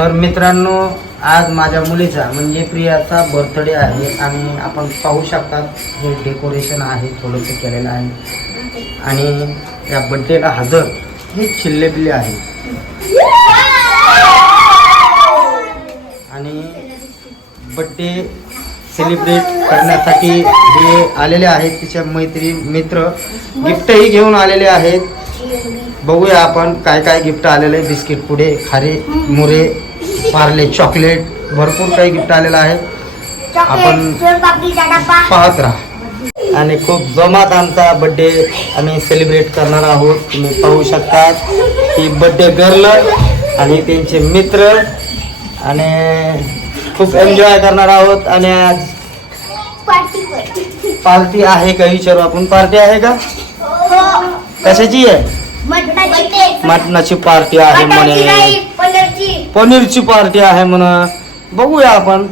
तर मित्रांनो आज माझ्या मुलीचा म्हणजे प्रियाचा बर्थडे आहे आणि आपण पाहू शकतात हे डेकोरेशन आहे थोडंसं केलेलं आहे. आणि या बड्डेला हजर हे चिल्ले पिल्ले आहे. आणि बड्डे सेलिब्रेट करण्यासाठी हे आलेले आहेत तिच्या मैत्री मित्र गिफ्टही घेऊन आलेले आहेत. बघूया आपण काय काय गिफ्ट आलेलं आहे बिस्किट पुढे खारे मुरे पार्ले चॉकलेट भरपूर काही गिफ्ट आलेलं आहे. आपण पाहत राहा. आणि खूप जमात आमचा बड्डे आम्ही सेलिब्रेट करणार आहोत. तुम्ही पाहू शकतात की बड्डे गर्ल आणि त्यांचे मित्र. आणि खूप एन्जॉय करणार आहोत. आणि आज पार्टी आहे का? विचारू आपण. पार्टी आहे का? कशाची आहे? मटणाची पार्टी. आहे म्हणे. पनीरची. पार्टी आहे म्हणा. बघूया आपण.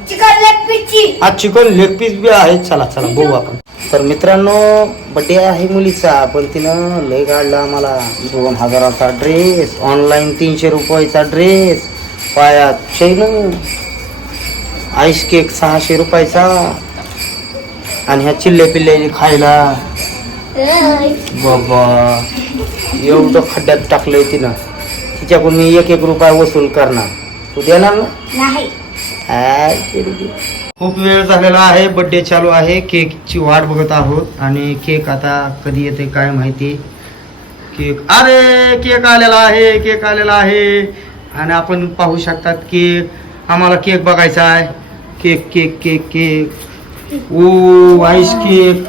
आज चिकन लेग पीस बी आहे. चला चला बघू आपण. तर मित्रांनो बड्डे आहे मुलीचा पण तिनं लय काढला आम्हाला. दोन हजाराचा ड्रेस ऑनलाईन तीनशे रुपयाचा ड्रेस पायात चैन आईस केक सहाशे रुपयाचा आणि ह्या चिल्ले पिल्ले खायला. बाबा. एवढं खड्ड्यात टाकलंय तिनं. तिच्याकडून मी एक एक रुपया वसूल करणार. तू देणार ना? तेरी. खूप वेळ झालेला आहे बड्डे चालू आहे केकची वाट बघत आहोत. आणि केक आता कधी येते काय माहिती? केक अरे केक आलेला आहे केक आलेला आहे. आणि आपण पाहू शकतात की आम्हाला केक बघायचा आहे. Cake cake cake cake. ओ आईस केक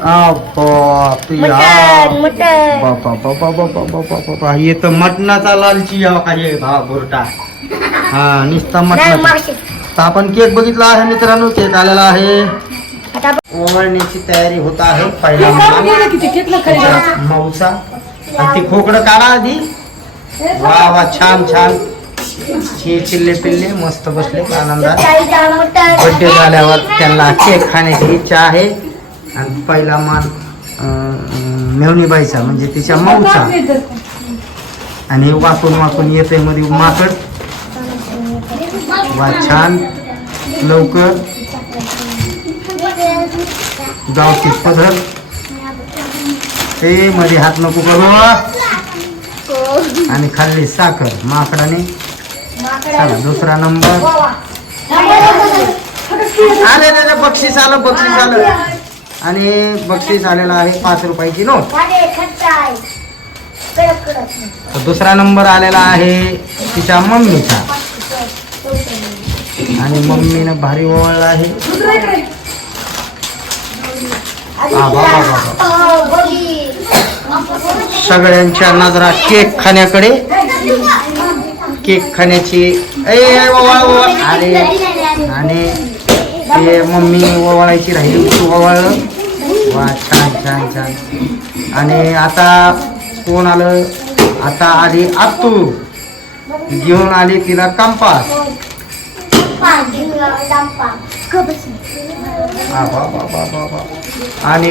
बाप हे तर मटणाचा लालची आहे का हे भा बुरटा. हा नुसता मटणाचा. तर आपण केक बघितला आहे मित्रांनो केक आलेला आहे. ओवाळण्याची तयारी होत आहे पहिला मऊचा आणि ती खोकडं काढा आधी. वा वा छान छान. हे चिल्ले पिल्ले मस्त बसले आनंदात. बड्डे झाल्यावर त्यांना केक खाण्याची इच्छा आहे. आणि पहिला मान मेवणीबाईचा म्हणजे तिच्या माऊचा. आणि वाकून वाकून येते मध्ये माकड. वा छान. लवकर. गावची पदर. ते मध्ये हात नको करू. आणि खाल्ली साखर माकडाने. चला दुसरा नंबर. अरे रे बक्षीस आलं बक्षीस आलं. आणि बक्षीस आलेलं आहे पाच रुपयाची नोट तर दुसरा नंबर आलेला आहे तिच्या मम्मीचा. आणि मम्मीनं भारी ओळला आहे. सगळ्यांच्या नजरा केक खाण्याकडे. केक खाण्याची. ए ओवाळ ओवाळ अरे. आणि ते मम्मी ओवाळायची राहिली तू ओवाळलं वा छान छान छान. आणि आता कोण आलं? आता आली आतू घेऊन आली तिला कंपास बा, बा, बा, बा, आणि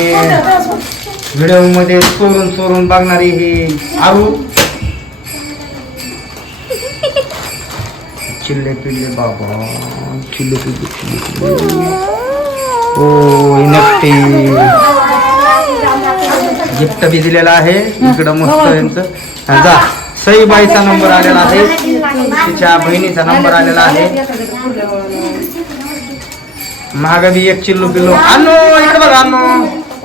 व्हिडिओमध्ये चोरून चोरून बघणारी ही आरू. चिल्ले पिल्ले बाबा चिल्ले पिल्ले चिल्ले पिल्ले. ओ नक्की गिफ्ट बी दिलेला आहे. इकडं मस्त यांचं. हा, जा. सईबाईचा नंबर आलेला आहे. तिच्या बहिणीचा नंबर आलेला आहे. महाग बी एक चिल्लू पिल्लू. आणो इकडे बघ आणो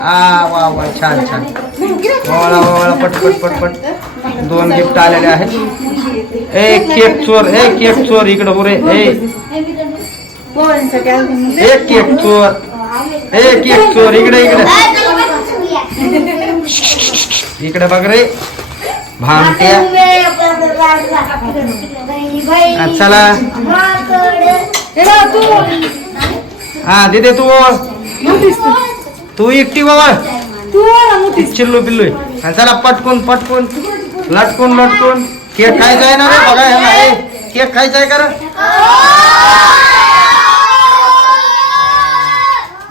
आ वा वा छान छान. ओळा ओळा पट पट पट पट. दोन गिफ्ट आलेले आहेत. ए केक चोर ए केक चोर इकडे बरे ए. ए केक चोर. ए केक चोर इकडे इकडे. इकडे बघ रे. भामट्या हा, चला. हा दिदे तू तू. एकटी बाबा चिल्लू पिल्लू. चला पटकून पटकून. लटकून लटकून. केक खायचा आहे ना रे? बघा ह्याला, ए, केक. खायचा आहे का रे?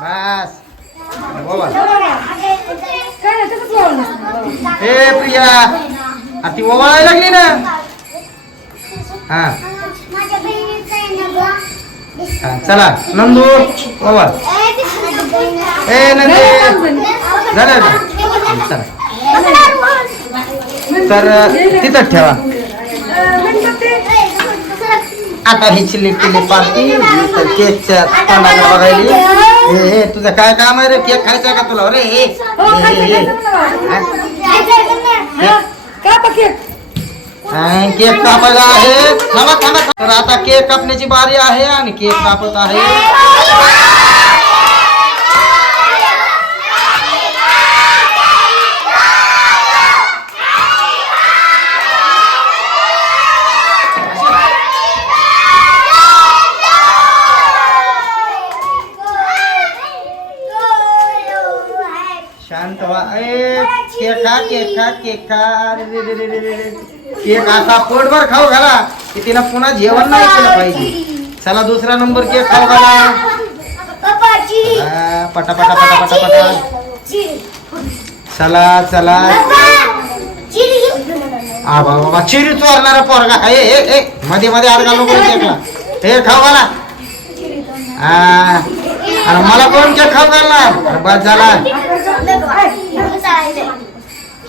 बस. बाबा ए प्रिया. आ, ती ओवाळायला लागली ना? हा. हा, चला. नंदू बाबा ए नंदे. झालं चला. तर तिथंच ठेवा. आता ही पार्टी. तर केकच्या तोंडाला बघायली हे हे तुझं काय काम आहे रे? केक खायचा का तुला? रे हे केक. कापायला आहे. थांबा थांबा. तर आता केक कापण्याची बारी आहे आणि केक कापत आहे. केक खा खा अरे आता पोटभर खाऊ घाला की तिला पुन्हा जेवण नाही केलं पाहिजे. चला दुसरा नंबर केक खाऊ घाला. हा, पटा पटा पटा पटा पटा चला चला. आ बाबा चिरी चोरणारा पोरगा. हे मध्ये मध्ये अडगा नको केकला? हे खाऊ घाला. आणि मला कोण केक खाऊ घालणार? अरे बस झाला.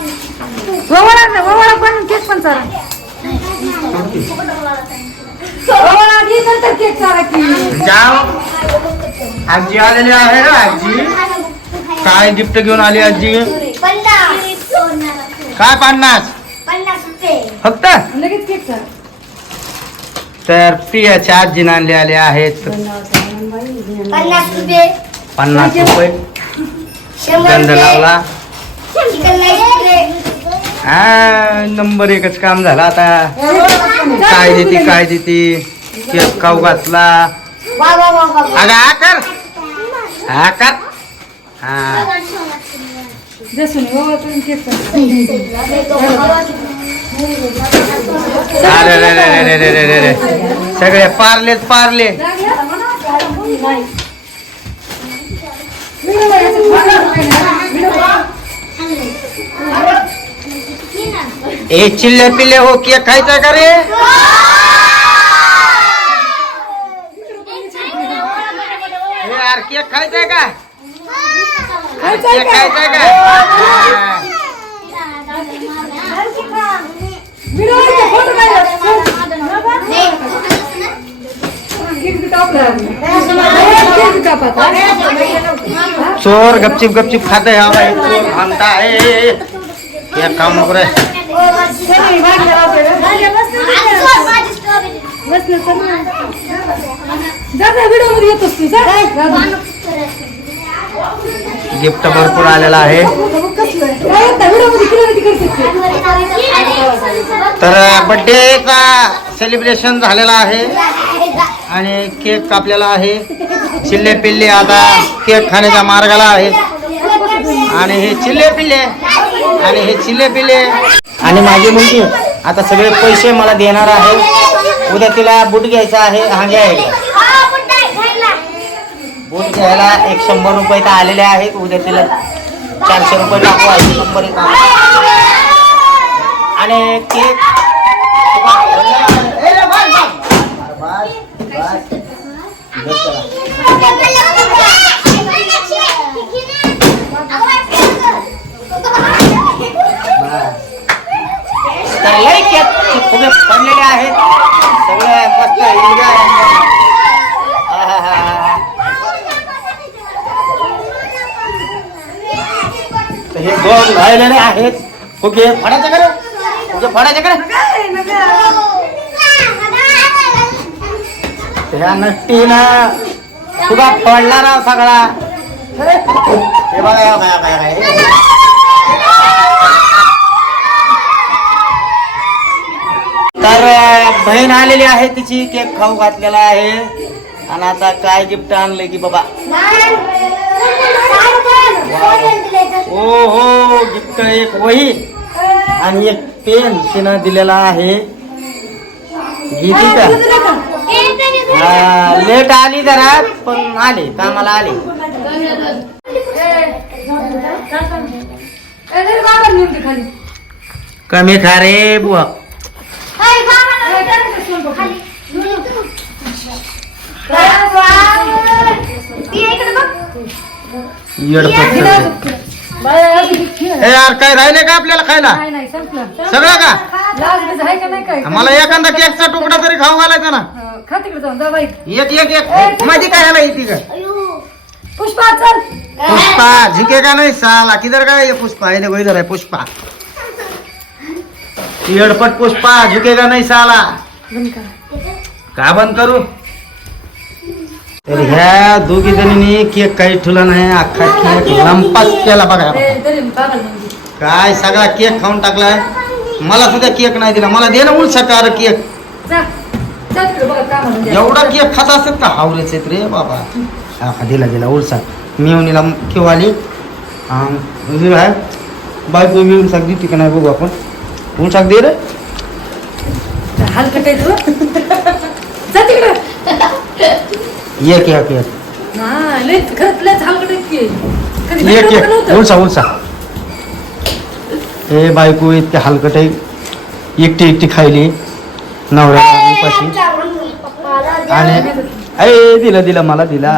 ववाळा ना ववाळा पण केक पण चारा. ववाळा घे नंतर केक चारा की. जाम आजी आलेली आहे ना आजी? काय गिफ्ट घेऊन आली आजी? काय पन्नास? फक्त? लगेच केक चारा. तर प्रियाच्या आजीने आणले आले आहेत. पन्नास रुपये. पन्नास रुपये. गंध लावला हा नंबर एकच काम झाला आता. काय देते काय देते? खाऊ घातला. अगं हा कर. हा कर. हा. अरे रे रे रे रे रे रे रे सगळे पारलेच पारले ए चिल्ले पिल्ले हो केक खायचा का रे यार केक खायचाय का केक खायचाय का हा. चोर गपचिप गपचिप खाते हा भाई चोर भांडता आहे या काम करे। गिफ्ट भरपूर आलेला आहे। तर बड्डे का सेलिब्रेशन झालेलं आहे. आणि केक कापलेला आहे. चिल्ले पिल्ले आता केक खाण्याच्या मार्गाला आहे. आणि हे चिल्ले पिल्ले. आणि हे चिल्ले पिल्ले. आणि माझी मुलगी आता सगळे पैसे मला देणार आहे. उद्या तिला बूट घ्यायचा आहे हा घ्यायला बूट घ्यायला एक शंभर रुपये तर आलेले आहेत. उद्या तिला चारशे रुपये टाकू आहे शंभर एक आणि केक ए, बस, बस. बस, बस. बस करा. बस. तर लय केक फुगे पडलेले आहेत सगळं मस्त एन्जॉय हे दोन राहिलेले आहेत. फुगे फडायचे का फुगे फडायचे का ह्या नट्टीनं तुला पडला ना सगळा. हे बघा बघा, बघा, तर बहीण आलेली आहे तिची केक खाऊ घातलेला आहे. आणि आता काय गिफ्ट आणलं की बाबा? ओ हो, हो गिफ्ट एक वही आणि एक पेन तिनं दिलेला आहे. घेती का लेट आली जरा पण आले कामाला आले. कमी खा रे बुवा. येडपट ए यार काय राहिले का आपल्याला खायला? नाही नाही संपलं. सगळं का? लाज बीज आहे का नाही काय? मला एखादा केकचा तुकडा तरी खाऊ घालायचा ना. अं, खा तिकडे जाऊन जा बाई. एक एक एक. माझी काय ह्याला येते का पुष्पा चल. पुष्पा झिके का नहीं? साला किधर का है ये पुष्पा? ये देखो इधर है पुष्पा. येडपट पुष्पा झुकेगा नहीं साला? बंद करा. का बंद करू? ह्या दोघी जणींनी केक काही ठुला नाही अख्खा केक लंपास केला बघा. काय सगळा केक खाऊन टाकलाय मला सुद्धा केक नाही दिला मला दे ना उलसकार केक. एवढा केक खात असतात का हावरेच आहेत रे बाबा. हा हा दिला दिला उलसा. मिळवणीला किंवा आली? हे आहे. बायको मिळून साक देते का नाही बघू आपण. ऊन साक दे रे. हलकट आहे जा तिकडे. एक एक एक. हा लय खरंच लय हलकट आहे की. कधी एक भेटलं एक. नव्हतं. उलसा उलसा हे बायको इतके हलकट आहे. एकटी एकटी खायली. नवऱ्या उपाशी आणि अय दिलं दिलं मला दिला.